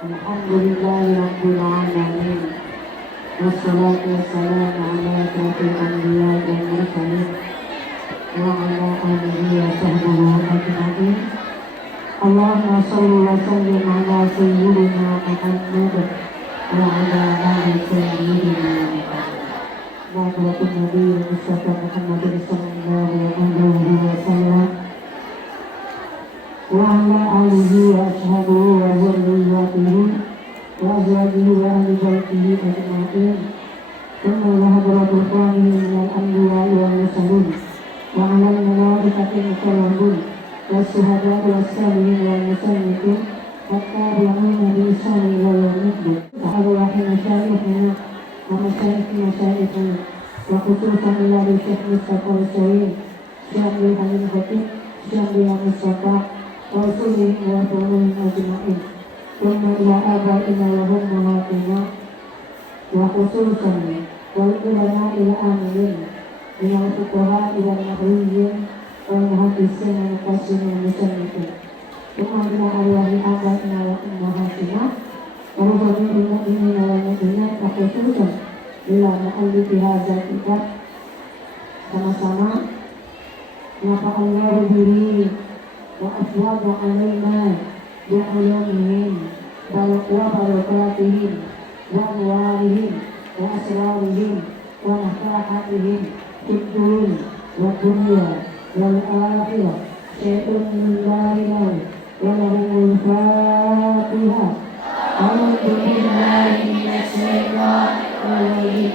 Alhamdulillahi Rabbil Alamin. Wassalatu wassalamu ala asyrafil anbiya wal mursalin wa ala alihi wa sahbihi ajma'in. Allahumma shalli wa sallim ala sayyidina Muhammad wa ala ali sayyidina Muhammad. Nabiyatul Nabi Mustafa Muhammad sallallahu alaihi wasallam wa ala alihi wa ashabihi wa dzurriyyatihi wa azwajihi wa ahli baitihi ajma'in. Thumma ila hadratil qanihin minal anbiya'i wal mursalin wa 'alal malaikati mukarramin was-syuhada'i was-salihin wal musannikin wat-tabi'ina bi ihsan ila yaumiddin. Ta'ala masyaikhina wa masyaikhina wa khususan ila Syekh Mustafa Al-Sayyid Syekh Al-Halim Khatib Syekh Al-Mustafa wa usulihim wa furu'ihim ajma'in. Thumma ila abaina wa ummahatina wa khususan wal ulama ila amilin minal fuqaha ila nahwiyyin wal muhaddisin wal mufassirin wal musannifin. Thumma ila arwahi abaina wa ummahatina wa jami'il mu'minina wal mu'minat wa khususan ila mu'allifi hadzal kitab. Sama-sama nafa'allahu bihi wa aswaja alaina bi'ulumihim wa barakatihim wa anwarihim wa asrarihim wa nafahatihim fid dunya wa dunya wal akhirah. Syai'un lillahi wa lahumul fatihah. Alhamdulillahi minash shaitanir rajim.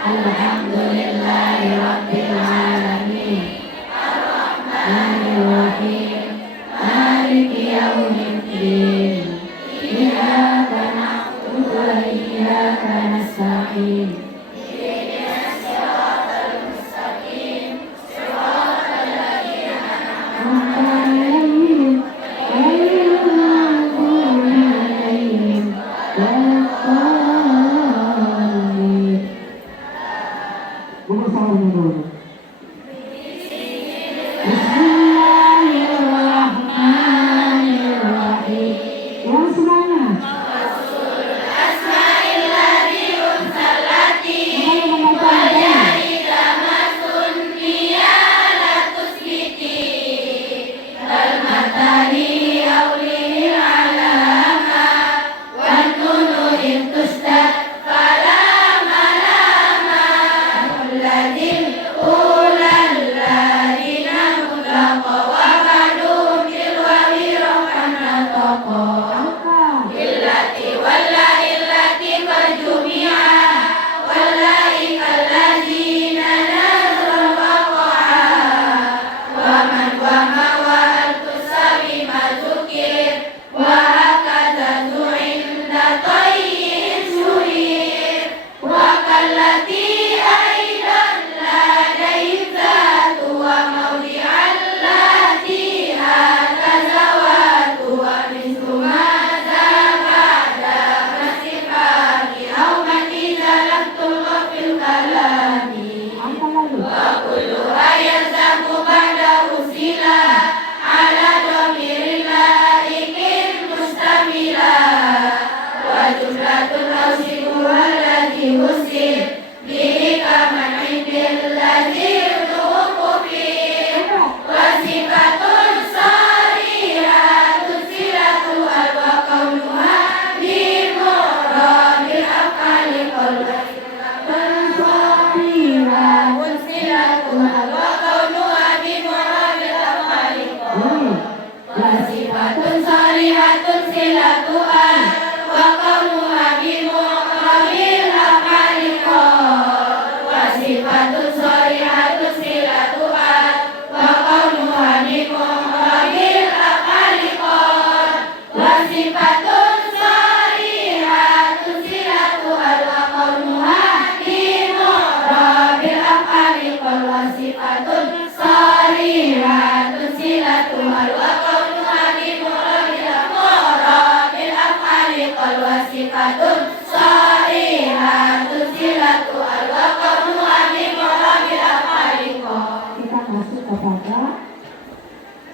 Alhamdulillahi rabbil alamin. Ar-Rahmanir-Rahim. Maliki yaumiddin. Iyyaka na'budu wa iyyaka nasta'in. Ihdinas siratal mustaqim. Siratal ladzina an'amta 'alaihim ghairil maghdubi 'alaihim waladdallin. Bismillahirrahmanirrahim. Yang semuanya.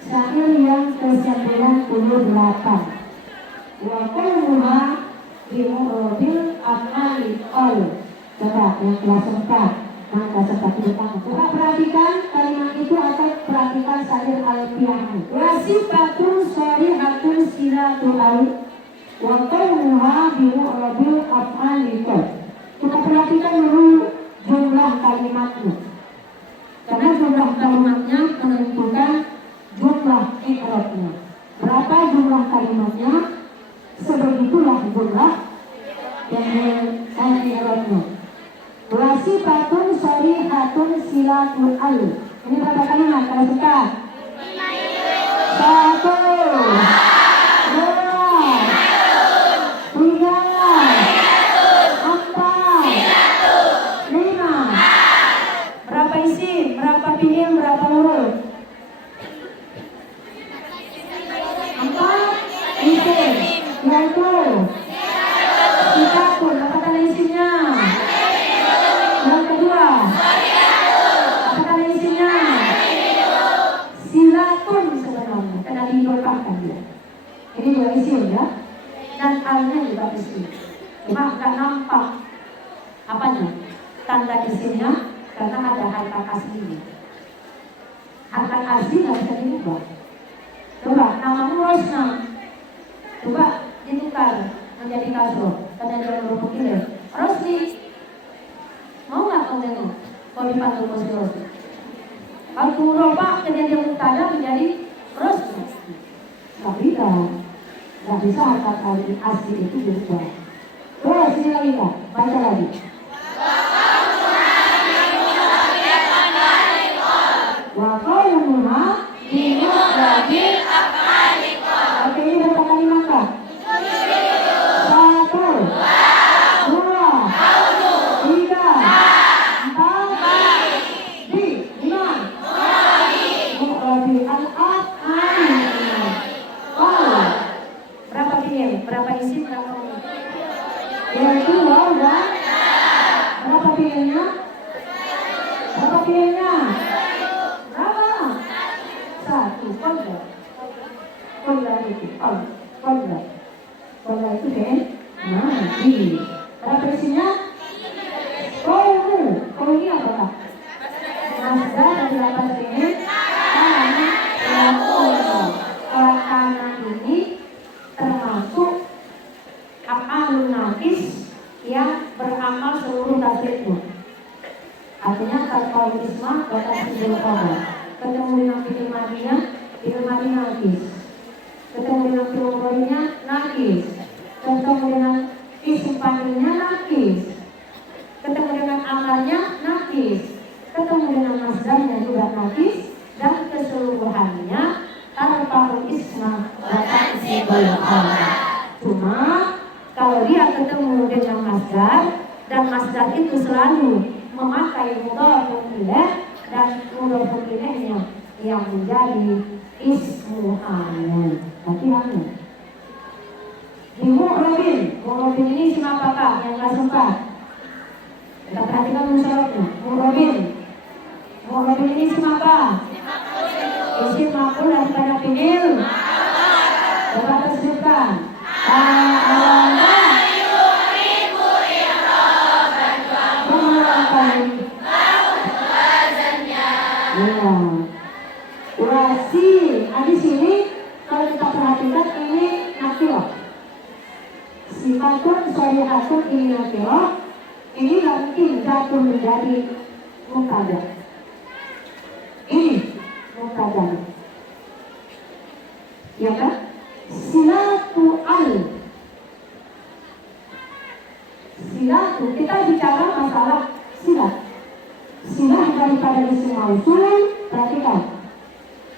Syair yang ke-98. Wa qawluha bimu'robil af'ali qal. Coba yang kelas 4. Maka seperti depan. Coba perhatikan kalimat itu atau perhatikan syair alfiahnya. Wa sifatun sharihatun silatu al. Wa qawluha bimu'robil af'ali qal. Kita perhatikan dulu jumlah kalimatnya. Karena jumlah kalimatnya menentukan jumlah i'rabnya. Berapa jumlah kalimatnya, sebegitulah jumlah yang i'rabnya. Wasifatun sharihatun silatul al. Ini berapa kalimat kalau suka? 1 ini dua isim ya, dan alnya juga isim. Cuma nggak nampak apanya tanda isimnya karena ada harkat aslinya. Harkat asli nggak bisa diubah. Coba namamu Rosna, coba ditukar menjadi kasroh karena dia huruf ilim. Rosni, mau nggak kau tengok? Kau dipanggil Rosni Rosni. Kalau roba kejadian mubtada menjadi Rosni. Nggak bisa harkat asli itu berubah. Terus sini lagi Kak, baca lagi. Wa qawluha bimu'robil af'ali qal. Oke, ini berapa kalimat Kak? 1 2 3 4 5 mu'robil al-af'ali qal. Berapa fi'il? Berapa isim? Berapa fi'il? Yaitu waw dan berapa fi'ilnya? Berapa fi'ilnya? Berapa? 1. Qadra. Qadra itu Qadra. Qadra itu fi'il madi. Berapa isimnya? Qawmu. Qawmu ini apa Kak? Masdar dari lapan fi'il kana yakunu. Kana ini termasuk af'alun naqis yang beramal seluruh tasrifnya. Artinya kalau isma bakal sibul khabar. Ketemu dengan fi'il madinya, fi'il madi naqis. Ketemu dengan fi'il mudhari'nya naqis. Ketemu dengan isim fa'ilnya naqis. Ketemu dengan amalnya naqis. Ketemu dengan masdarnya juga naqis, dan keseluruhannya tanpa isma bakal sibul khabar. Cuma kalau dia ketemu dengan masdar dan masdar itu selalu memakai mudhaf ilaih dan mudhaf ilaihnya yang menjadi ismu amil. Hati-hati. Di mu'robil ini isim apakah yang nggak sempat? Kita perhatikan musyaratnya. Mu'robil ini isim apa? Isim maf'ul daripada fi'il. Coba tersebutkan. Ta'ala yuhibbu i'raban wazannya. Ya. Wasi. Di sini kalau kita perhatikan ini nakirah. Sifatun sharihatun ini nakirah. Ini nggak mungkin jatuh menjadi mubtada. Ini mubtada. Ya kan? Silatu al. Silatu, kita bicara masalah silah. Silah daripada isim mausul, perhatikan.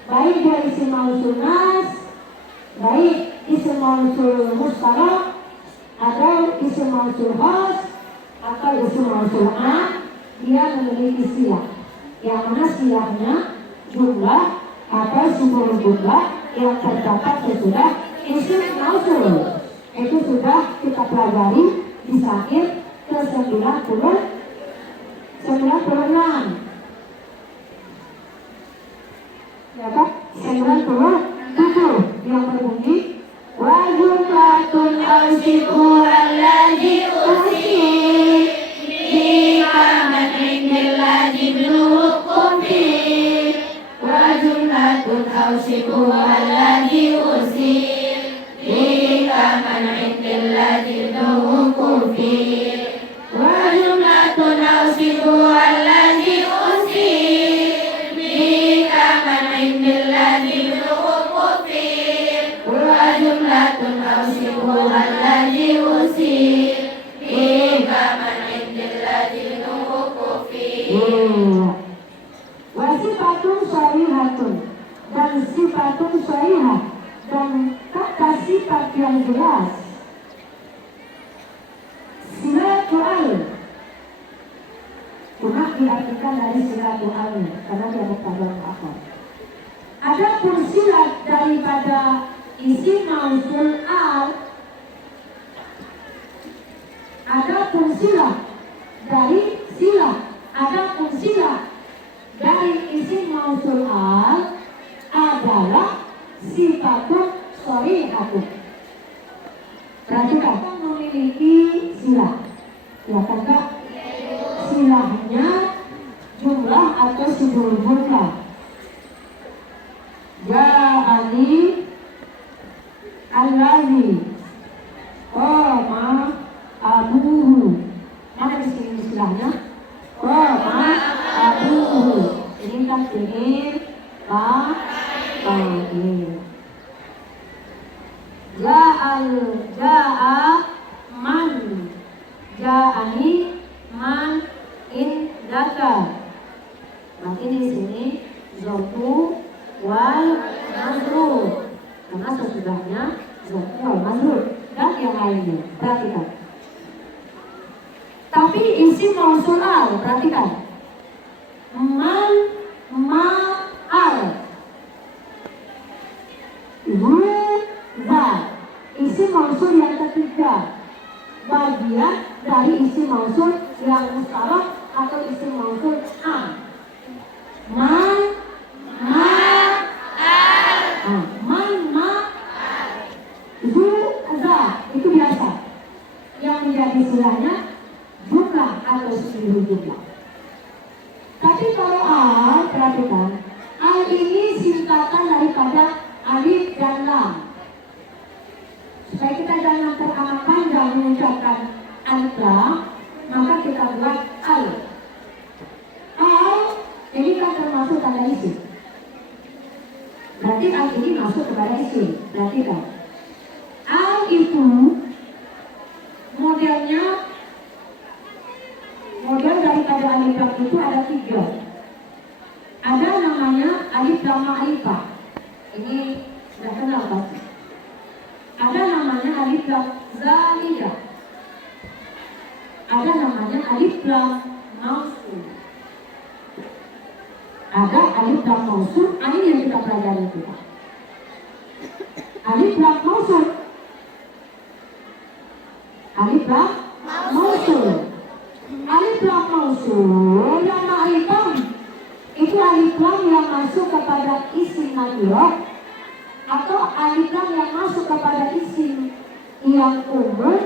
Baik dia isim mausul nas, baik isim mausul mustaraf, atau isim mausul khas, atau isim mausul am, dia memiliki silah. Yang mana silahnya jumlah atau sumber jumlah yang terdapat sesudah isim mausul. Itu sudah kita pelajari di syair ke-96. Ya kan? 97 yang berbunyi wajumlatun ausiku alladhi usir bikaman indilladhi blukufi wajumlatun ausiku alladhi usir bikaman indilladhi blukufi wajumlatun ausiku alladhi usir bikaman indilladhi blukufi wajumlatun ausiku alladhi usir bikaman indilladhi blukufi wasifatun syarihatun dan sifatun syarihah dan kata sifat yang jelas silatul cuma diartikan dari silatul karena dia muktabar akal. Adapun silat daripada isim mausul al, adapun silat dari silat, adapun silat dari isim mausul al adalah sifatun sharihatun. Perhatikan, memiliki silah, ya kan Kak? Silahnya jumlah atau sudul jumlah. Ja'ani allazi qama abuhu. Mana di sini istilahnya? Qama abuhu. Ini kan fi'il fa'il. Ja'a man. Ja'ani man indaka. Berarti di sini zoku wal mazrur karena sesudahnya zoku wal mazrur dan yang lainnya. Perhatikan. Tapi isim mausul al, perhatikan. Man ma'al za isim mausul yang ketiga, bagian dari isim mausul yang mustaraf atau isim mausul am. Man itu biasa. Yang menjadi istilahnya jumlah atau seluruh jumlah. Tapi kalau al, perhatikan, al ini singkatan daripada alif dan lam. Supaya kita jangan teramat panjang mengucapkan alif lam, maka kita buat al. Al ini kan termasuk tanda isim. Berarti al ini masuk kepada isim. Perhatikan. Al itu model daripada alif lam itu ada 3. Ada namanya alif lam ma'rifah. Ini sudah kenal pasti. Ada namanya alif lam zaidah. Ada namanya alif lam mausul. Ada alif lam mausul. Ini yang kita pelajari kita. Alif lam mausul. Alif lam mausul. Alif lam mausul yang ma'rifah itu alif lam yang masuk kepada isim nakirah atau alif lam yang masuk kepada isim yang umum,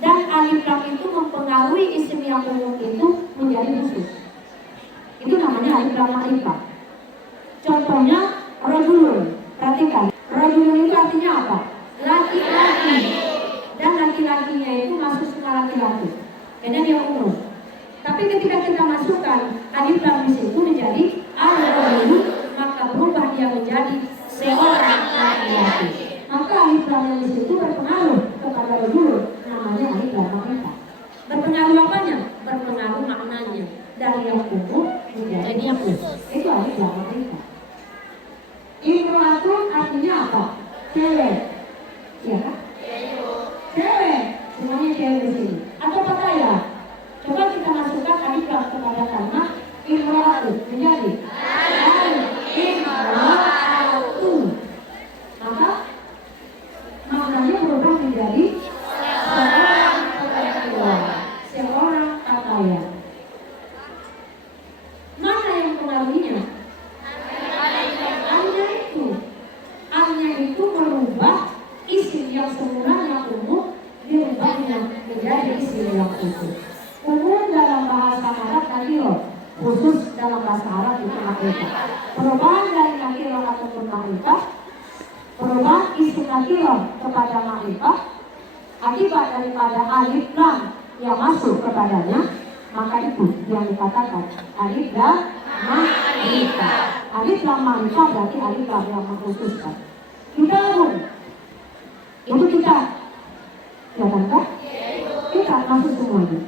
dan alif lam itu mempengaruhi isim yang umum itu menjadi khusus. Itu namanya alif lam ma'rifah. Contohnya rajulun. Perhatikan, rajulun itu artinya apa? Laki-laki. Dan laki-lakinya itu masuk semua laki-laki. Karena dia umum. Tapi ketika kita masukkan alif lam di situ menjadi al-rajul, maka berubah dia menjadi seorang laki-laki. Maka alif lam yang di situ berpengaruh kepada rajul, namanya alif lam ma'rifah. Berpengaruh apanya? Berpengaruh maknanya dari yang umum menjadi yang khusus. Itu alif lam ma'rifah. Imro'atun artinya apa? Cewek. Ya kan? Cewek. Semuanya cewek di sini. Atau pakaian. Coba kita masukkan alif lam kepada kalimat imro'atun menjadi al-imro'atun. Maka maknanya berubah menjadi seorang perempuan, seorang pakaian. Mana yang mengaruhinya? perubahan dari nakirah ataupun ma'rifah, perubahan isim nakirah kepada ma'rifah akibat daripada alif lam yang masuk kepadanya, maka itu yang dikatakan alif lam ma'rifah. Alif lam ma'rifah berarti alif lam yang mengkhususkan. Kita itu kita, ya kan Kak? Kita masuk semuanya.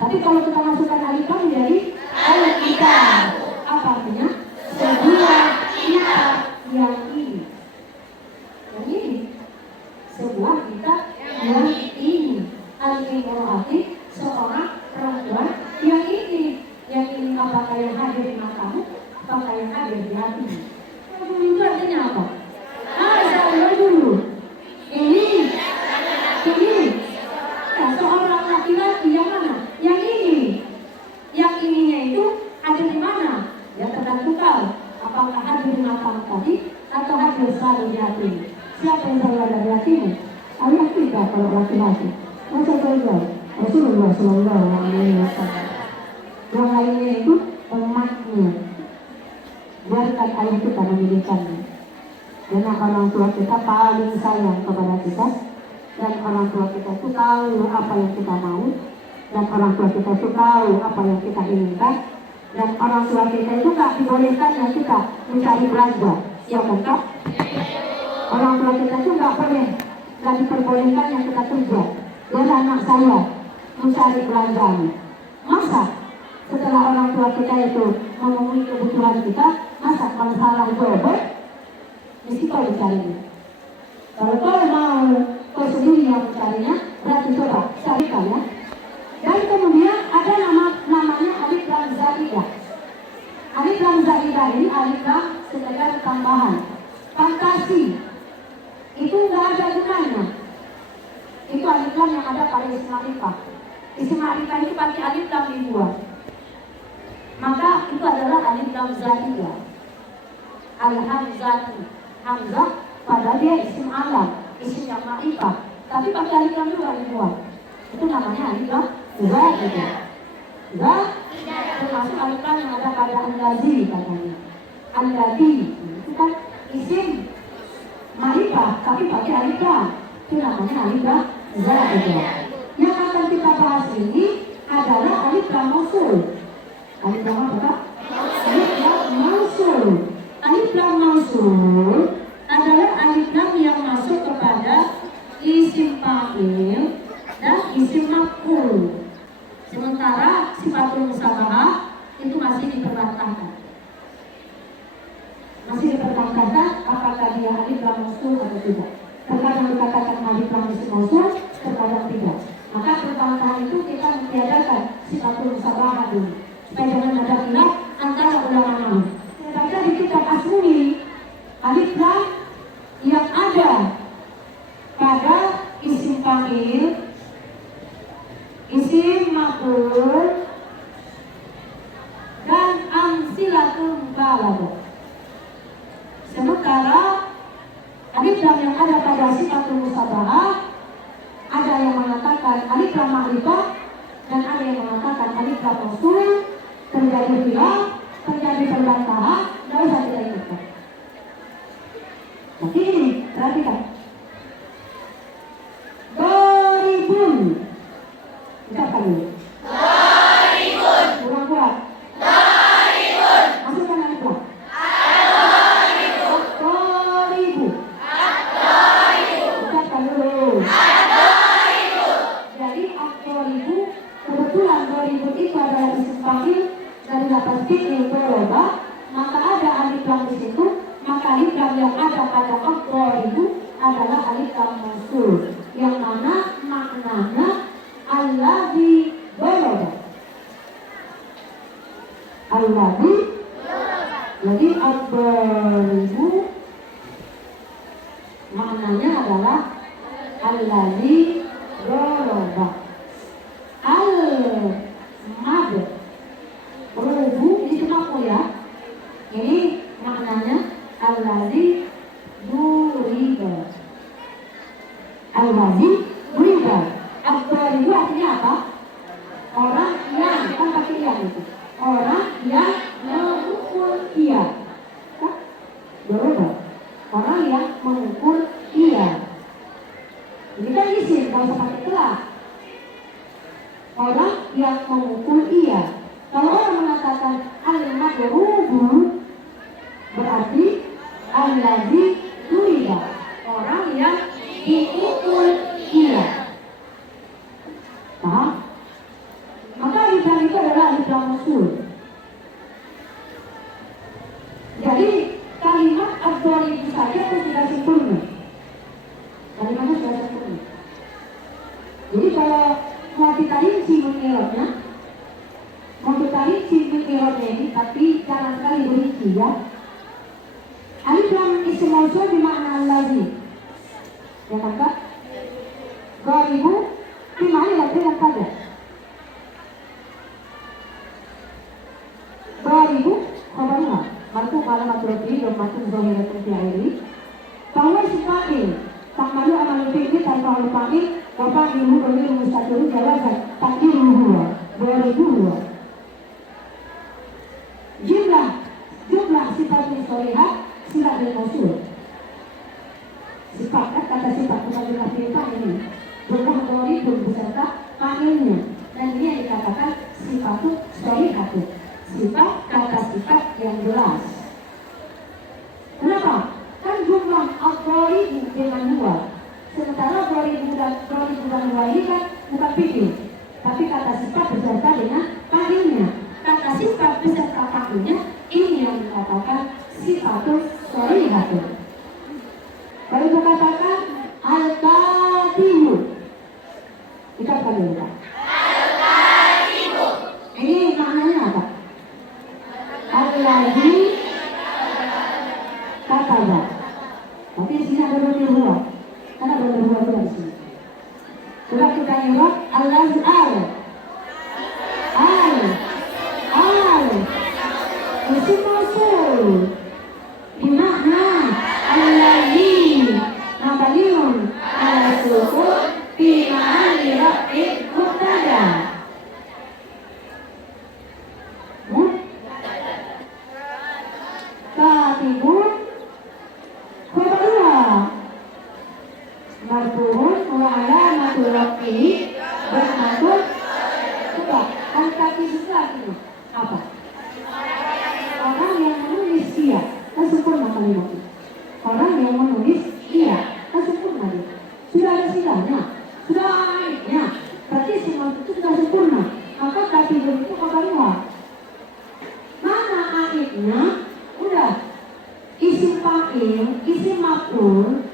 Tapi kalau kita masukkan alif lam menjadi alif kita, apa artinya? Sebuah kita yang ini. Yang ini. Sebuah kita yang ini. Al-Imro'ati, seorang perempuan yang ini. Yang ini apakah yang hadir di matamu, apakah yang hadir di hatimu. Rajul itu artinya apa? Dulu. Ini. Ya, seorang laki-laki yang mana? Yang ini. Yang ininya itu hadir di mana? Ya tergantung kau. Apakah hadir di matamu tadi atau hadir selalu di hatimu? Siapa yang selalu ada di hatimu? Ayah kita kalau laki-laki. Masa saja Rasulullah Sallallahu Alaihi Wasallam. Yang lainnya itu umatnya. Biarkan ayah kita memilihkannya. Karena orang tua kita paling sayang kepada kita, dan orang tua kita itu tahu apa yang kita mau, dan orang tua kita itu tahu apa yang kita inginkan, dan orang tua kita itu tak dibolehkan yang kita mencari belanja, ya kan? Orang tua kita itu nggak boleh, nggak diperbolehkan yang kita kerja. Dan anak saya mencari belanjaan. Masa setelah orang tua kita itu memenuhi kebutuhan kita, masa masalah jodoh mesti kau dicarinya. Kalau kau mau kau sendiri yang mencarinya, berarti coba carikan ya. Dan kemudian ada namanya alif lam zaidah. Alif lam zaidah ini alif lam sekedar tambahan. Fantasi itu nggak ada gunanya. Itu alif lam yang ada pada isim ma'rifah. Isim ma'rifah itu pakai alif lam dibuat. Maka itu adalah alif lam zaidah. Al-hamzatu. Hamzah padahal dia isim alam, isim yang ma'rifah, tapi pakai alif lam juga dibuat. Itu namanya alif lam zaidah. Termasuk alif lam yang ada pada al-lazi katanya. Al-lazi itu kan isim ma'rifah tapi pakai alif lam. Itu namanya alif lam zaidah. Yang akan kita bahas ini adalah alif lam mausul. Alif lam apa? Alif lam mausul. Alif lam mausul adalah alif lam yang masuk kepada isim fa'il dan isim maf'ul. Sementara sifatul musabahah itu masih dipertentangkan. Apakah dia alif lam mausul atau tidak. Terkadang dikatakan alif lam isim mausul, terkadang tidak. Maka pertanyaan itu kita mentiadakan sifatul musabahah dulu, supaya jangan ada khilaf antara ulama nahu. Baca di kitab Asmuni, alif lam yang ada pada isim fa'il, isim maf'ul dan amsilatul mubalaghah. Sementara alif lam yang ada pada sifatul musabahah, ada yang mengatakan alif lam ma'rifah dan ada yang mengatakan alif lam mausul. Terjadi khilaf, terjadi perbantahan, tidak usah kita ikutkan. Jadi ini, perhatikan. Doribun. Ucapkan dulu. Doribun. Kurang kuat. Doribun. Masukkan alif lam. Doribun. Ucapkan dulu. Jadi doribun, kebetulan doribun itu adalah isim fa'il dari lafaz fi'il daraba, maka ada alif lam di situ, maka alif lam yang ada pada ad-dharibu adalah alif lam mausul, yang mana maknanya alladzi daraba. Alladzi, jadi ad-dharibu maknanya adalah alladzi daraba. Al-mad rubu itu apa ya? Ini maknanya alladzi duriba. Alladzi duriba. Ad-daribu artinya apa? Orang yang, kan pakai yang itu. Orang yang memukul dia. berarti allazi nurida, orang yang diukur dia. Paham? Maka alif lam itu adalah alif lam mausul. Jadi kalimat ad-dharibu saja itu sudah sempurna. Kalimatnya sudah sempurna. Jadi kalau mau kita rinci mengiratnya, ini, tapi jangan sekali berinci ya. Alif lam isim mausul bermakna allazi. Ya kan Kak? Dharibu dimana lagi yang saja. Dharibu khabarnya marfu alamat rafi dan marfu zahiratun fi akhiri. Bahwa sifa'il ta'malu amal fi'li tanpa al-fa'il wa fa'ilu dhamir mustaqil jawazan taqdiruhu huwa dharibu huwa. Jumlah sifat mustorihah sifat dan mausul. Sifat kata sifat bukan jumlah sifat ini. Jumlah dharibu beserta fa'ilnya. Dan ini yang dikatakan sifat mustorihah. Sifat kata sifat yang jelas. Kenapa? Kan jumlah ad-dharibu dengan dua. Sementara dharibu dan dua ini kan bukan fi'il, tapi kata sifat beserta dengan fa'ilnya. Kata sifat beserta fa'ilnya ini yang dikatakan sifatun sharihatun. Kalau kita katakan al-katibu, kita akan lihat. Al-katibu. Ini maknanya apa? Allazi kataba. Tapi di sini ada dua huruf. Karena ada dua huruf di sini. Coba kita lihat allazi al. Isim mausul bermakna allazi mabniun ala sukun fi mahalli raf'in mubtada. Katibun khabarnya marfu'un wa alamatul raf'i dhammatun. Coba al-katib itu artinya apa? Orang yang menulis dia, kan sempurna kalimat itu. Orang yang menulis dia, kan sempurna dia. Sudah ada silanya, sudah ada alifnya, berarti semua itu sudah sempurna. Maka katibun itu khabarnya. Mana alifnya? Udah. Isim fa'il, isim maf'ul,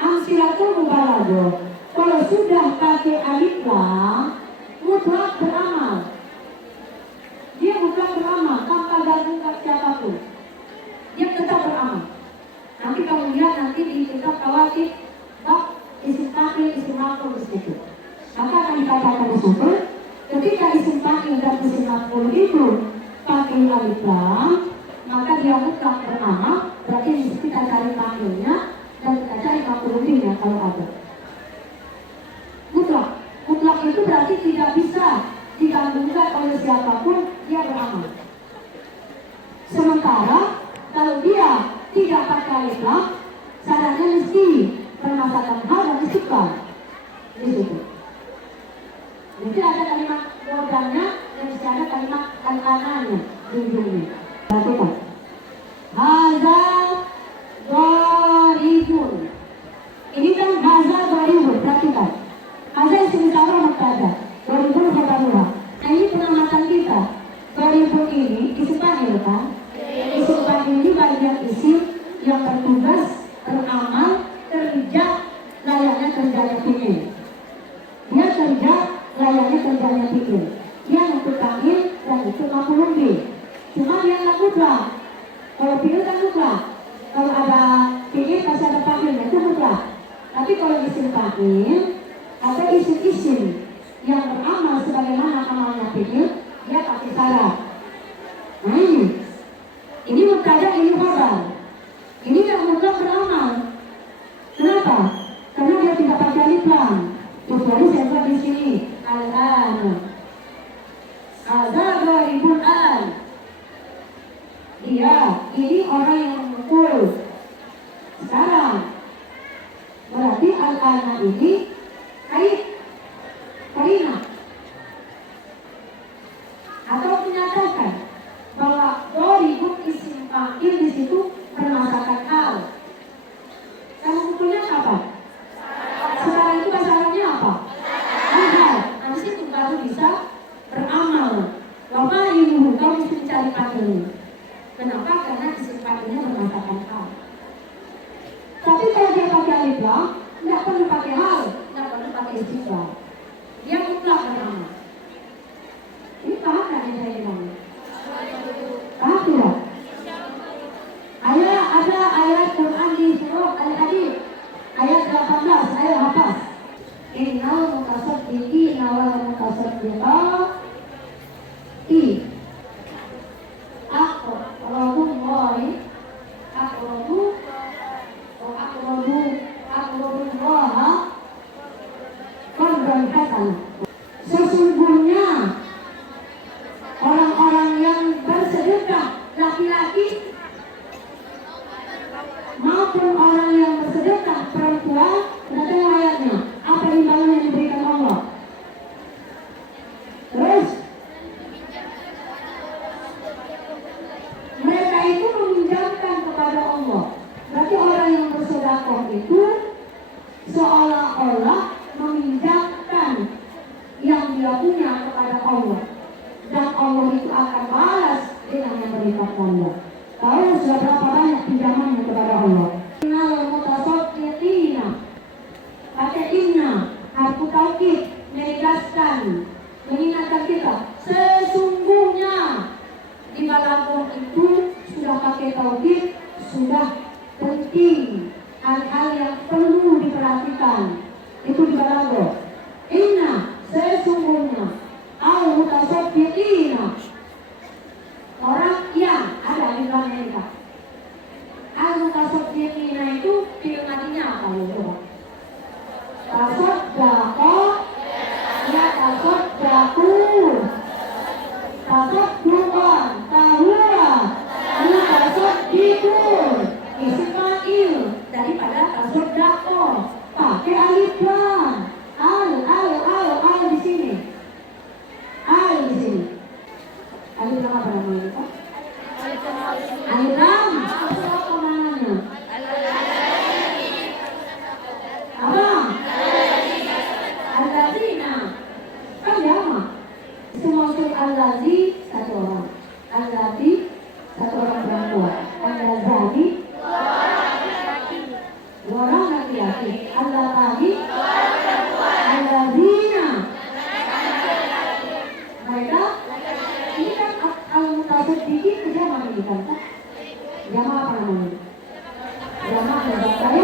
amsilatul mubalaghah. Kalau sudah pakai alif lam, mutlak beramal. Dia bukan beramal tanpa gabungan siapapun. Dia tetap beramal. Nanti kamu lihat nanti di kitab Qawaid bab isim fa'il, isim maf'ul di situ. Maka akan dikatakan di situ, ketika isim fa'il dan isim maf'ul itu pakai alif lam, maka dia mutlak beramal. Berarti kita cari fa'ilnya dan kita cari maf'ulnya kalau ada. Mutlak itu berarti tidak bisa digabungkan oleh siapapun, dia beramal. Sementara kalau dia tidak pakai alif lam, syaratnya mesti permasalahan hal dan istiqbal di situ. Mesti ada kalimat modalnya dan mesti ada kalimat al-ananya di ujungnya. Perhatikan. Hadza dharibun. Ini kan hadza dharibun. Perhatikan. Hadza isim isyarat mubtada. Dharibun khabarnya. Nah ini pengamatan kita. Dharibun ini isim fa'il kan? Isim fa'il ini bagian isim yang bertugas, beramal, kerja, layaknya kerjanya fi'il. Dia kerja, layaknya kerjanya fi'il. Dia untuk fa'il dan itu maf'ulun bih. Cuma dia nggak mutlak. Kalau fi'il kan mutlak. Kalau ada fi'il pasti ada fa'ilnya, itu mutlak. Tapi kalau isim fa'il atau isim-isim yang beramal sebagaimana amalnya fi'il, dia pakai syarat. Nah ini mubtada, ini khabar. Ini yang mutlak beramal. Kenapa? Karena dia tidak pakai alif lam. Kecuali saya buat di sini al-an. Hadza dharibun al. Dia ini orang yang memukul. Sekarang berarti al-ana ini karina atau menyatakan bahwa dharibun isim fa'il di situ sadiqati aqrabullahi aqrabullaha qardan hasanah. Sesungguhnya orang-orang yang bersedekah, laki-laki maupun orang yang bersedekah perempuan, datang ayatnya apa imbalan yang diberikan Allah. Terus mereka itu meminjamkan kepada Allah. Berarti orang yang bersedekah itu seolah-olah meminjamkan yang dia punya kepada Allah, dan Allah itu akan balas dengan yang berlipat ganda. Tahu sudah berapa banyak pinjamannya kepada Allah. Innal mutasaddiqina, kata inna harfu taukid menegaskan, mengingatkan kita sesungguhnya. Di balaghah itu sudah pakai taukid, sudah penting, hal-hal yang perlu diperhatikan itu di balaghah. Inna sesungguhnya, al mutasaddiqina orang yang ada di Amerika. Al mutasaddiqina itu artinya apa ya coba? Tasaddaqa ya tasaddaqu tasadduqan tahura mutasaddiqun isim fa'il daripada tasaddaqa pakai alif lam. Al di sini. Al di sini. Alif lam apa namanya Pak? Alif lam. Apa namanya? Apa? Alladzina. Kan sama. Itu maksud allazi satu orang. Allazi satu orang perempuan. Allazani dua orang laki-laki. Allazani alladzina. Mereka ini kan al-mutasaddiqin itu jamaah ini kan? Jamaah apa namanya? Jamaah mudzakkar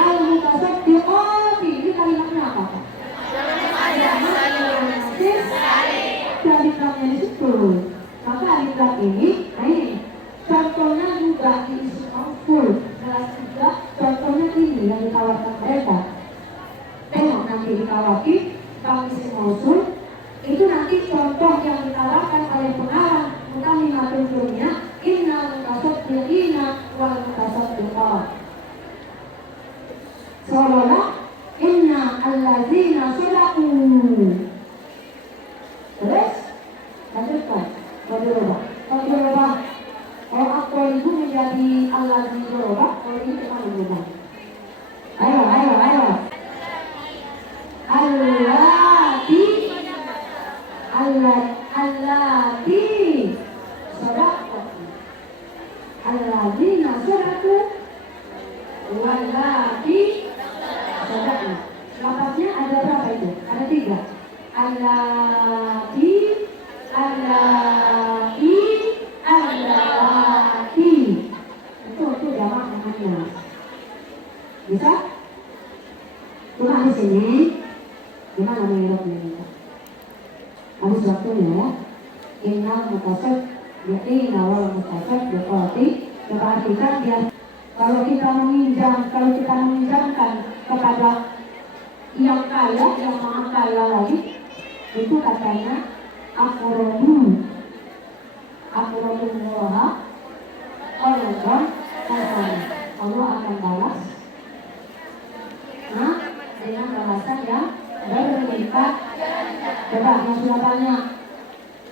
al-mutasaddiqati. Ini kalimatnya apa Pak? Jamaah muannas salim. Alif lamnya di situ. Maka alif lam ini, nah ini contohnya juga di isim maf'ul. Kelas 3 contohnya ini yang ditawarkan mereka. Tengok nanti ditawaki kalau isim mausul itu nanti contoh yang ditawarkan oleh pengarang Mutamimatul Dunya, innal mutasaddiqina wal mutasaddiqat. Seolah-olah inna allazina sadaqu. Terus lanjutkan. Berubah. Oh aktor itu menjadi allazina berubah. Oh ini kemana berubah? Ayo. Allati sadaqat. Alladzina sadaqu wallati sadaqna. Lafaznya ada berapa itu? Ada 3. Allati itu jamaah namanya. Bisa? Kurang di sini. Gimana menurutnya kita? Habis waktunya ya. Innal mutasaddiqina wal mutasaddiqati. Perhatikan dia. Kalau kita meminjamkan kepada yang kaya, yang maha kaya lagi, itu katanya aqrabullaha qardan hasanah. Allah akan balas dengan balasan yang berlipat. Coba yang sudah banyak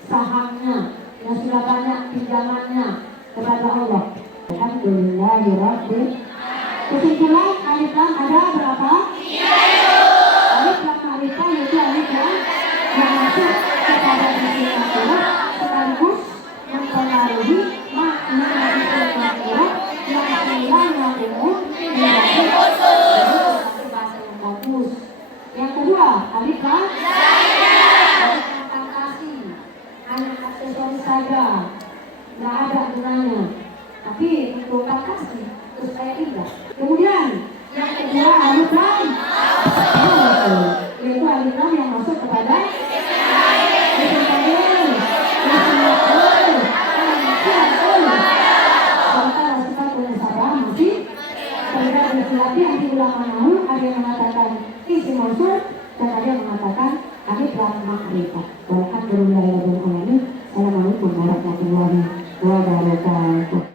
sahamnya, yang sudah banyak pinjamannya kepada Allah. Alhamdulillahirabbil. Kesimpulan alif lam ada berapa? 3. Alif lam ma'rifah yaitu alif lam yang masuk kepada isim maf'ul sekaligus mempengaruhi makna isim maf'ul yang sebenarnya umum menjadi bahasa yang bagus. Yang kedua, alif lam fantasi, hanya aksesoris saja, nggak ada gunanya. Tapi untuk fantasi terus saya indah. Kemudian yang kedua alif lam yaitu alif lam yang masuk kepada ada yang mengatakan isi mansur, dan ada yang mengatakan alif lam ma'rifah. Walhamdulillahirabbil alamin. Assalamualaikum warahmatullahi wabarakatuh.